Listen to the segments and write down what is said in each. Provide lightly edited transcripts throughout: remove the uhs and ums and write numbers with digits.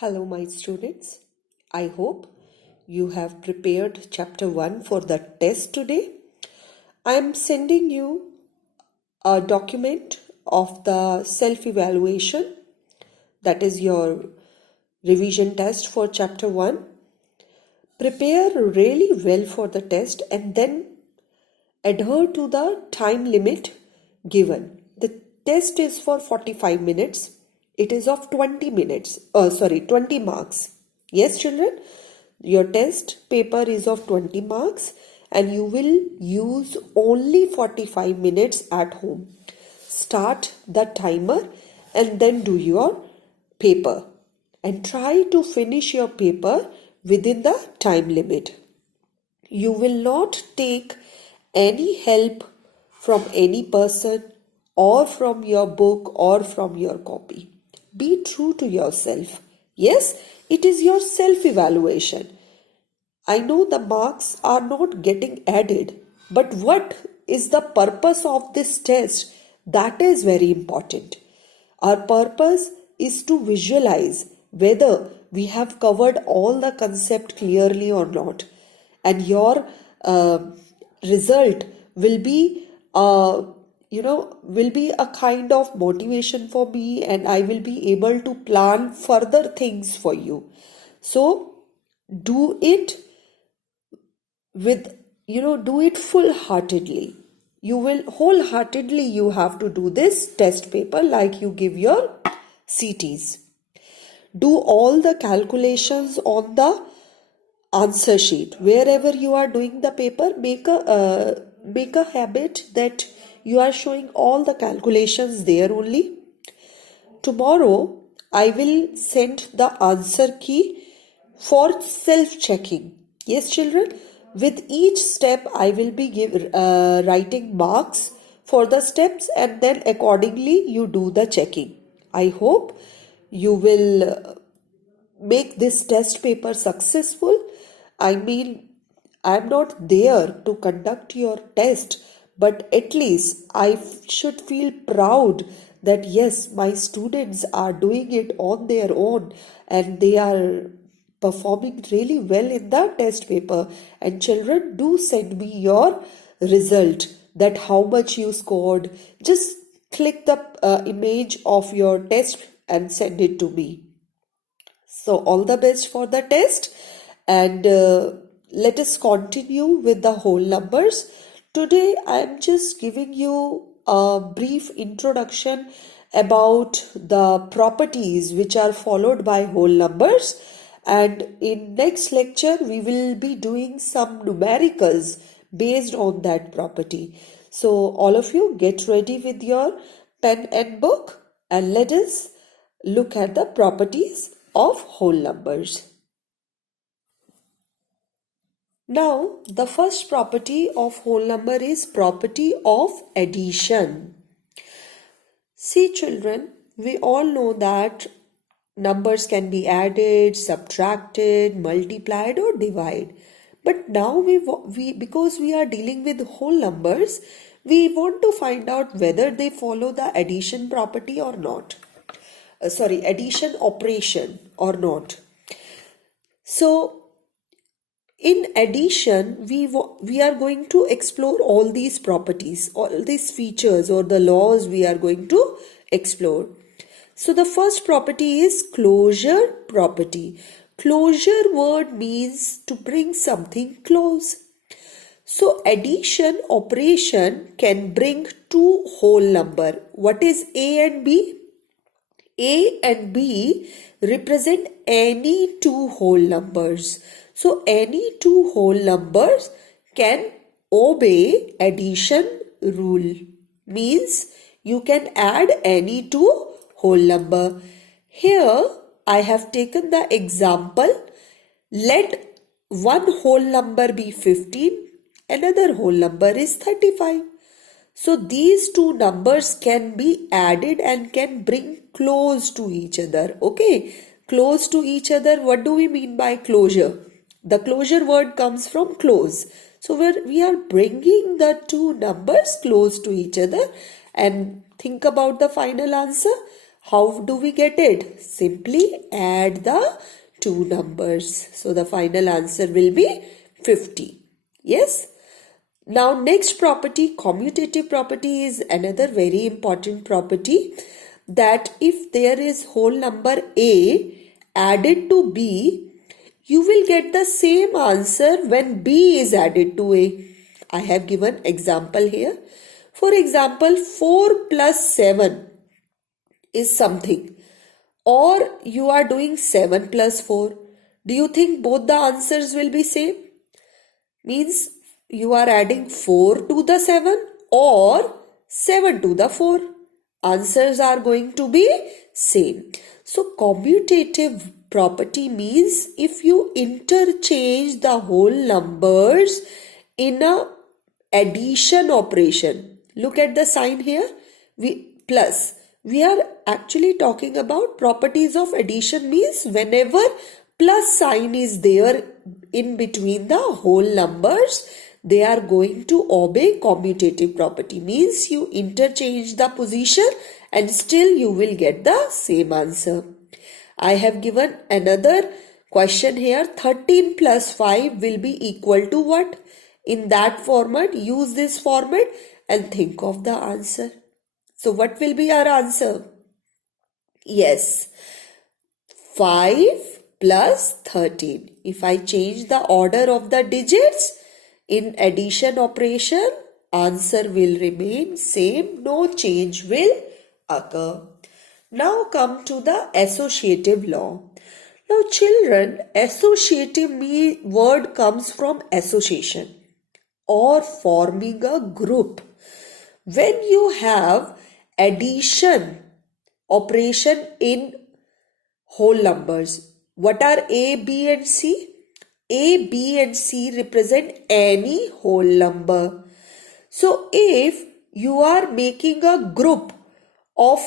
Hello, my students. I hope you have prepared chapter 1 for the test today. I am sending you a document of the self-evaluation, that is your revision test for chapter 1. Prepare really well for the test and then adhere to the time limit given. The test is for 45 minutes. It is of 20 marks. Yes, children, your test paper is of 20 marks and you will use only 45 minutes at home. Start the timer and then do your paper and try to finish your paper within the time limit. You will not take any help from any person or from your book or from your copy. Be true to yourself. Yes, it is your self-evaluation. I know the marks are not getting added, but what is the purpose of this test? That is very important. Our purpose is to visualize whether we have covered all the concept clearly or not. And your result will be a kind of motivation for me, and I will be able to plan further things for you. So do it do it full-heartedly. You have to do this test paper like you give your CTs. Do all the calculations on the answer sheet. Wherever you are doing the paper, make a habit that you are showing all the calculations there only. Tomorrow, I will send the answer key for self-checking. Yes, children, with each step, I will be writing marks for the steps, and then accordingly you do the checking. I hope you will make this test paper successful. I mean, I'm not there to conduct your test, but at least I should feel proud that yes, my students are doing it on their own and they are performing really well in the test paper. And children, do send me your result, that how much you scored. Just click the image of your test and send it to me. So all the best for the test, and let us continue with the whole numbers. Today I am just giving you a brief introduction about the properties which are followed by whole numbers, and in next lecture we will be doing some numericals based on that property. So all of you get ready with your pen and book and let us look at the properties of whole numbers. Now, the first property of whole number is property of addition. See, children, we all know that numbers can be added, subtracted, multiplied or divided. But now because we are dealing with whole numbers, we want to find out whether they follow the addition property or not. Addition operation or not. So in addition, we are going to explore all these properties, all these features or the laws we are going to explore. So the first property is closure property. Closure word means to bring something close. So addition operation can bring two whole number. What is A and B? A and B represent any two whole numbers. So any two whole numbers can obey addition rule. Means you can add any two whole number. Here I have taken the example. Let one whole number be 15. Another whole number is 35. So these two numbers can be added and can bring close to each other. Okay, close to each other. What do we mean by closure? The closure word comes from close. So we are bringing the two numbers close to each other, and think about the final answer. How do we get it? Simply add the two numbers. So the final answer will be 50. Yes. Now next property, commutative property, is another very important property, that if there is whole number A added to B, you will get the same answer when B is added to A. I have given example here. For example, 4 plus 7 is something, or you are doing 7 plus 4. Do you think both the answers will be same? Means you are adding 4 to the 7 or 7 to the 4. Answers are going to be same. So commutative property means if you interchange the whole numbers in a addition operation. Look at the sign here. We are actually talking about properties of addition, means whenever plus sign is there in between the whole numbers, they are going to obey commutative property. Means you interchange the position and still you will get the same answer. I have given another question here. 13 plus 5 will be equal to what? In that format, use this format and think of the answer. So what will be our answer? Yes, 5 plus 13. If I change the order of the digits in addition operation, answer will remain same. No change will occur. Now come to the associative law. Now children, associative word comes from association or forming a group. When you have addition operation in whole numbers, what are A, B and C? A, B and C represent any whole number. So if you are making a group of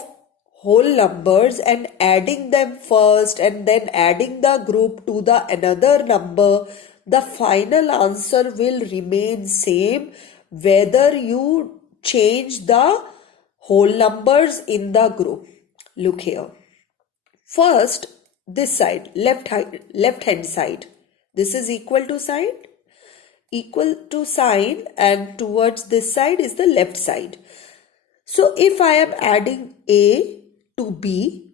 whole numbers and adding them first and then adding the group to the another number, the final answer will remain same whether you change the whole numbers in the group. Look here. First, this side, left hand side. This is equal to sign, and towards this side is the left side. So if I am adding A to B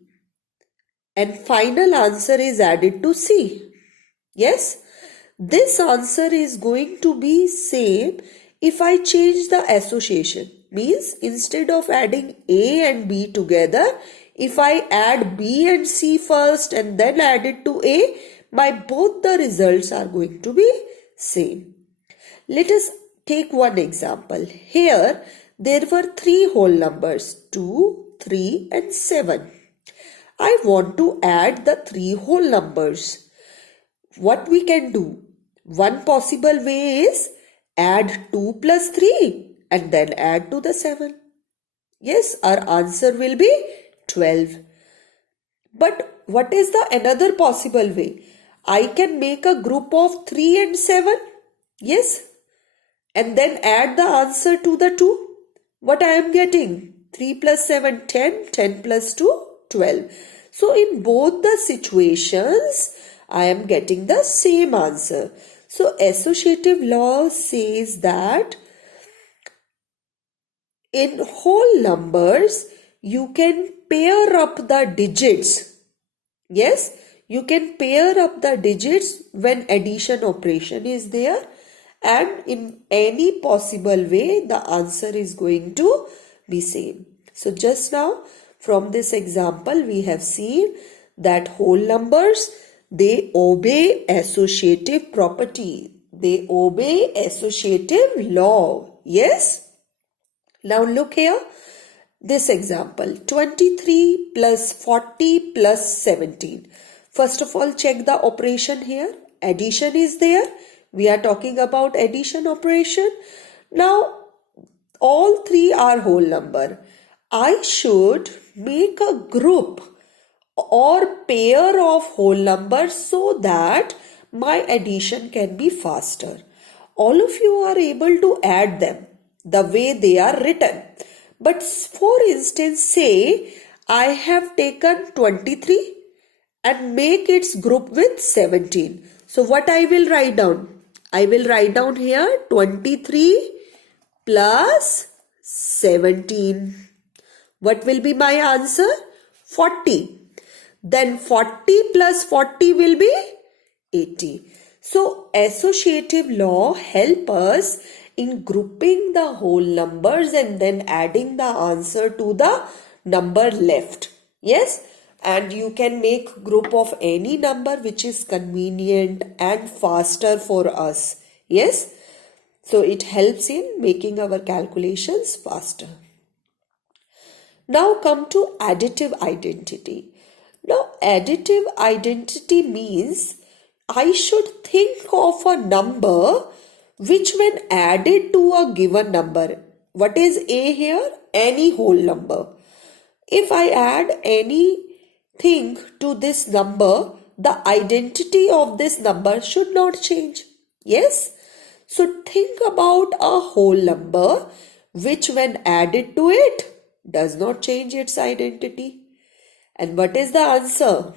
and final answer is added to C, yes, this answer is going to be same if I change the association. Means instead of adding A and B together, if I add B and C first and then add it to A, both the results are going to be same. Let us take one example. Here there were 3 whole numbers, 2, 3 and 7. I want to add the 3 whole numbers. What we can do? One possible way is add 2 plus 3 and then add to the 7. Yes, our answer will be 12. But what is the another possible way? I can make a group of 3 and 7. Yes. And then add the answer to the 2. What I am getting? 3 plus 7, 10. 10 plus 2, 12. So in both the situations, I am getting the same answer. So associative law says that in whole numbers, you can pair up the digits. Yes, you can pair up the digits when addition operation is there, and in any possible way, the answer is going to be same. So just now from this example, we have seen that whole numbers, they obey associative property. They obey associative law. Yes. Now look here. This example, 23 plus 40 plus 17. First of all, check the operation here. Addition is there. We are talking about addition operation. Now, all 3 are whole number. I should make a group or pair of whole numbers so that my addition can be faster. All of you are able to add them the way they are written. But for instance, say I have taken 23 and make its group with 17. So what I will write down? I will write down here 23 plus 17. What will be my answer? 40. Then 40 plus 40 will be 80. So associative law help us in grouping the whole numbers and then adding the answer to the number left. Yes, and you can make group of any number which is convenient and faster for us. Yes, so it helps in making our calculations faster. Now come to additive identity. Now additive identity means I should think of a number which when added to a given number. What is A here? Any whole number. If I add anything to this number, the identity of this number should not change. Yes? So think about a whole number which when added to it does not change its identity. And what is the answer?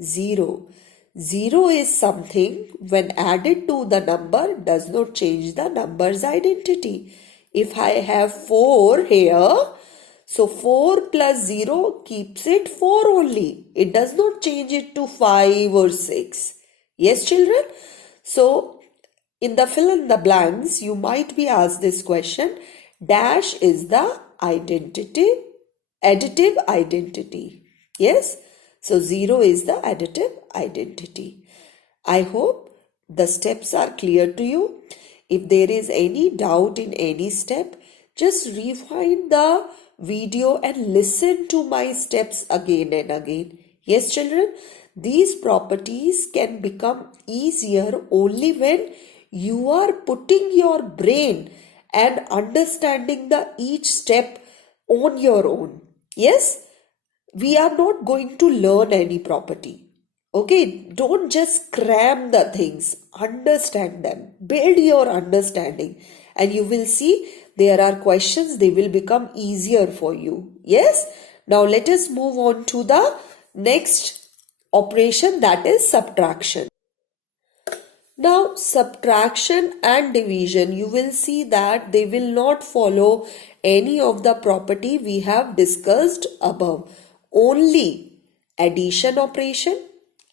0. 0 is something when added to the number does not change the number's identity. If I have 4 here, so 4 plus 0 keeps it 4 only. It does not change it to 5 or 6. Yes, children? So in the fill in the blanks, you might be asked this question. Dash is the identity, additive identity. Yes? So 0 is the additive identity. I hope the steps are clear to you. If there is any doubt in any step, just rewind the video and listen to my steps again and again. Yes, children, these properties can become easier only when you are putting your brain and understanding the each step on your own. Yes? We are not going to learn any property. Okay, don't just cram the things. Understand them. Build your understanding. And you will see there are questions. They will become easier for you. Yes? Now let us move on to the next operation, that is subtraction. Now subtraction and division, you will see that they will not follow any of the property we have discussed above. Only addition operation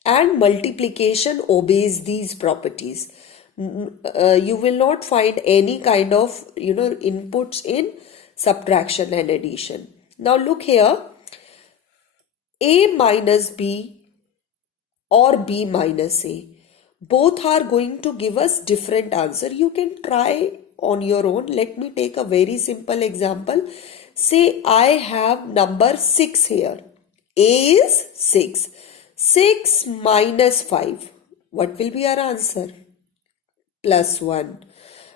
and multiplication obeys these properties. You will not find any kind of inputs in subtraction and addition. Now look here, A minus B or B minus A, both are going to give us different answer. You can try on your own. Let me take a very simple example. Say I have number 6 here. A is 6. 6 minus 5. What will be our answer? Plus 1.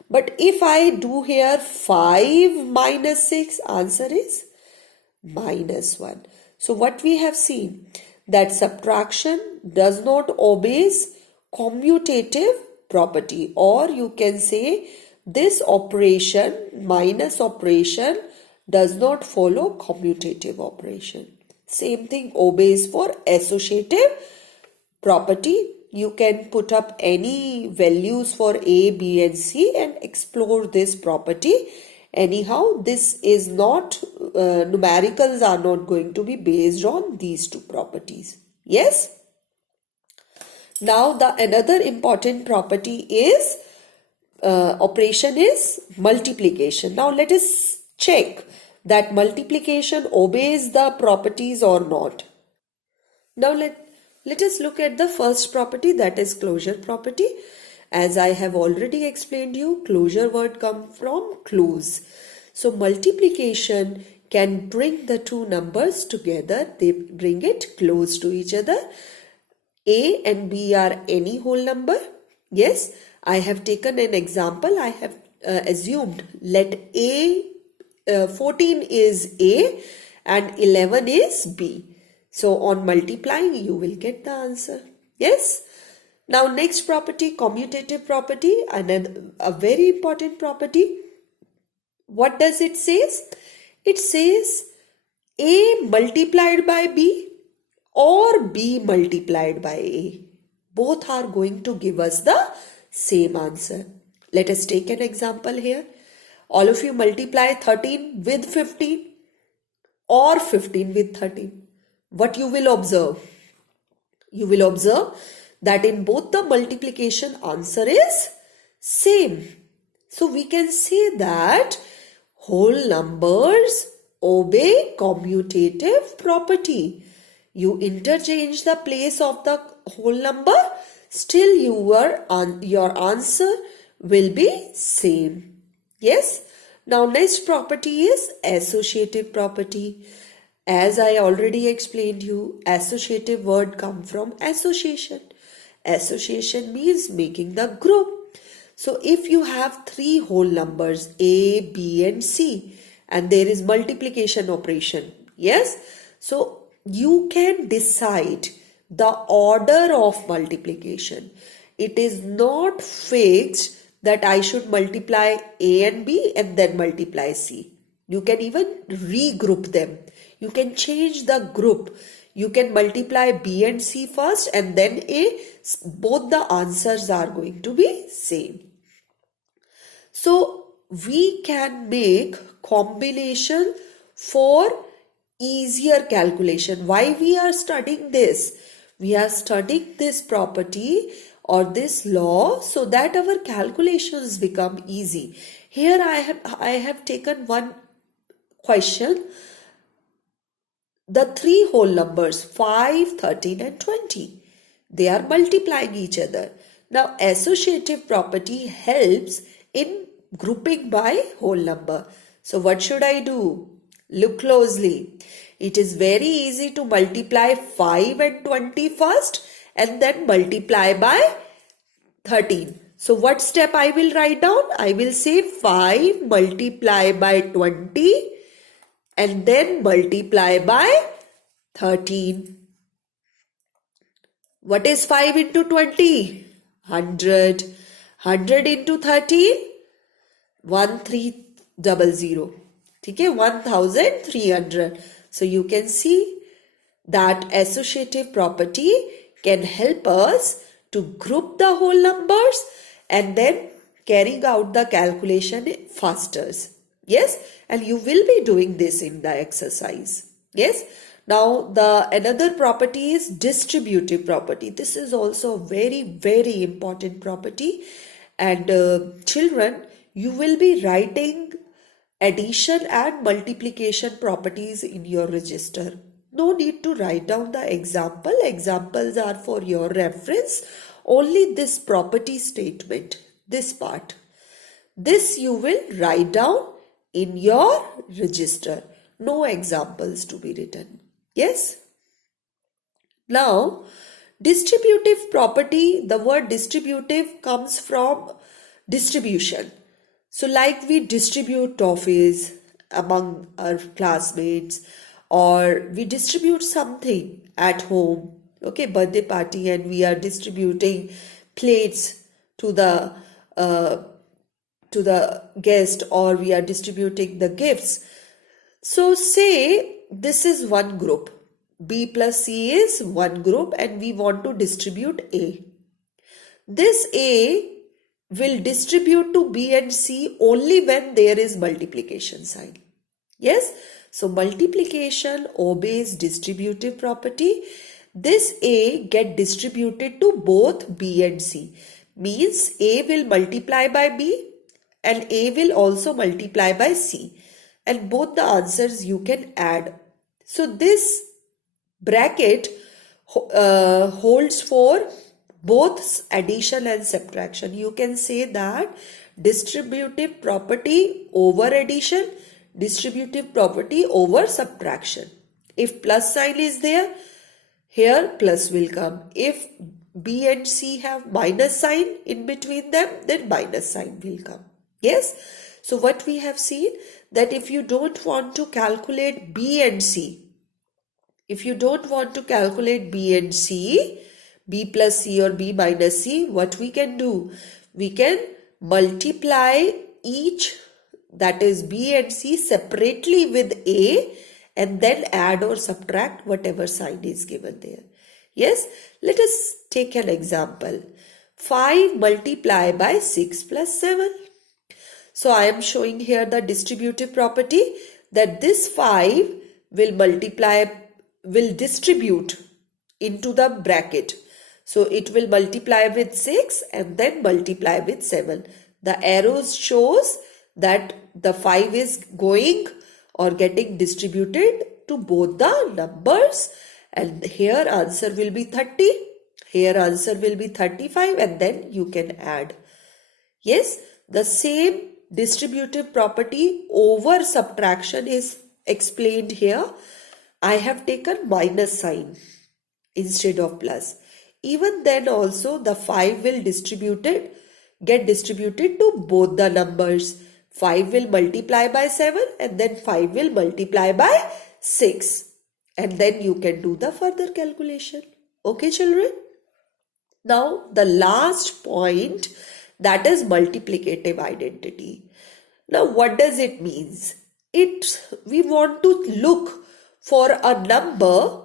But if I do here 5 minus 6, answer is minus 1. So what we have seen, that subtraction does not obeys commutative property, or you can say this operation, minus operation, does not follow commutative operation. Same thing obeys for associative property. You can put up any values for A, B and C and explore this property. Anyhow, this is not, numericals are not going to be based on these two properties. Yes? Now the another important property is, operation is multiplication. Now let us check that multiplication obeys the properties or not. Now let us look at the first property, that is closure property. As I have already explained you, closure word comes from close. So multiplication can bring the two numbers together. They bring it close to each other. A and B are any whole number. Yes, I have taken an example. I have assumed let A 14 is A and 11 is B. So on multiplying you will get the answer. Yes. Now next property, commutative property, and a very important property. What does it say? It says A multiplied by B or B multiplied by A. Both are going to give us the same answer. Let us take an example here. All of you multiply 13 with 15 or 15 with 13. What you will observe? You will observe that in both the multiplication answer is same. So we can say that whole numbers obey commutative property. You interchange the place of the whole number, still your answer will be same. Yes. Now next property is associative property. As I already explained you, associative word come from association. Association means making the group. So if you have three whole numbers A, B and C and there is multiplication operation, yes, so you can decide the order of multiplication. It is not fixed that I should multiply A and B and then multiply C. You can even regroup them. You can change the group. You can multiply B and C first and then A. Both the answers are going to be same. So we can make combination for easier calculation. Why we are studying this? We are studying this property or this law so that our calculations become easy. Here I have taken one question. The three whole numbers 5, 13 and 20. They are multiplying each other. Now associative property helps in grouping by whole number. So what should I do? Look closely. It is very easy to multiply 5 and 20 first and then multiply by 13. So what step I will write down? I will say 5 multiply by 20 and then multiply by 13. What is 5 into 20? 100. 100 into 13? 1300. Okay, 1300. So you can see that associative property can help us to group the whole numbers and then carrying out the calculation faster. Yes, and you will be doing this in the exercise. Yes. Now the another property is distributive property. This is also a very important property, and children, you will be writing addition and multiplication properties in your register. No need to write down the example. Examples are for your reference. Only this property statement, this part, this you will write down in your register. No examples to be written. Yes. Now, distributive property, the word distributive comes from distribution. So like we distribute toffees among our classmates, or we distribute something at home, okay, birthday party, and we are distributing plates to the guest, or we are distributing the gifts. So say this is one group, B plus C is one group, and we want to distribute A. This A will distribute to B and C only when there is multiplication sign. Yes, so multiplication obeys distributive property. This A get distributed to both B and C. Means A will multiply by B and A will also multiply by C. And both the answers you can add. So this bracket holds for both addition and subtraction. You can say that distributive property over addition, distributive property over subtraction. If plus sign is there, here plus will come. If B and C have minus sign in between them, then minus sign will come. Yes. So what we have seen, that if you don't want to calculate B and C, if you don't want to calculate B and C, B plus C or B minus C, what we can do? We can multiply each, that is B and C, separately with A, and then add or subtract whatever sign is given there. Yes, let us take an example. 5 multiply by 6 plus 7. So I am showing here the distributive property that this 5 will distribute into the bracket. So it will multiply with 6 and then multiply with 7. The arrows shows that the 5 is going or getting distributed to both the numbers, and here answer will be 30, here answer will be 35, and then you can add. Yes, the same distributive property over subtraction is explained here. I have taken minus sign instead of plus. Even then also the 5 will get distributed to both the numbers. 5 will multiply by 7 and then 5 will multiply by 6. And then you can do the further calculation. Okay, children? Now the last point, that is multiplicative identity. Now what does it mean? We want to look for a number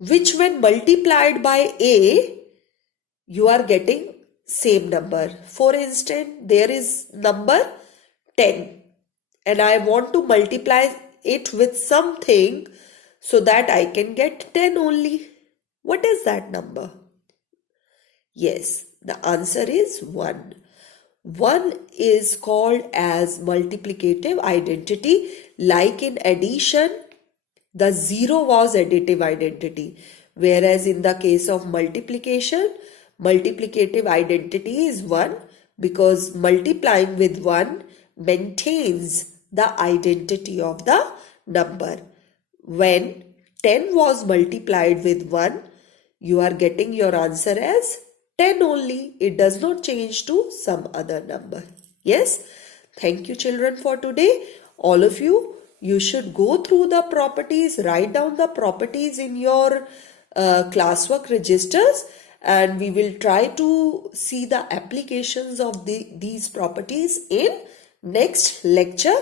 which when multiplied by a, you are getting same number. For instance, there is number 10 and I want to multiply it with something so that I can get 10 only. What is that number? Yes, the answer is 1. 1 is called as multiplicative identity. Like in addition, the 0 was additive identity. Whereas in the case of multiplication, multiplicative identity is 1 because multiplying with 1 maintains the identity of the number. When 10 was multiplied with 1, you are getting your answer as 10 only. It does not change to some other number. Yes, thank you children for today. All of you should go through the properties, write down the properties in your classwork registers, and we will try to see the applications of these properties in next lecture.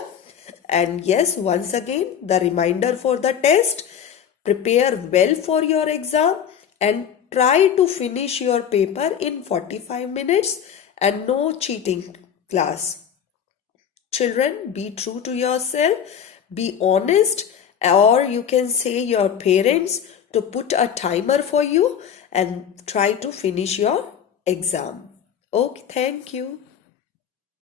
And yes, once again, the reminder for the test, prepare well for your exam and try to finish your paper in 45 minutes and no cheating class. Children, be true to yourself, be honest, or you can say your parents to put a timer for you and try to finish your exam. Okay, thank you.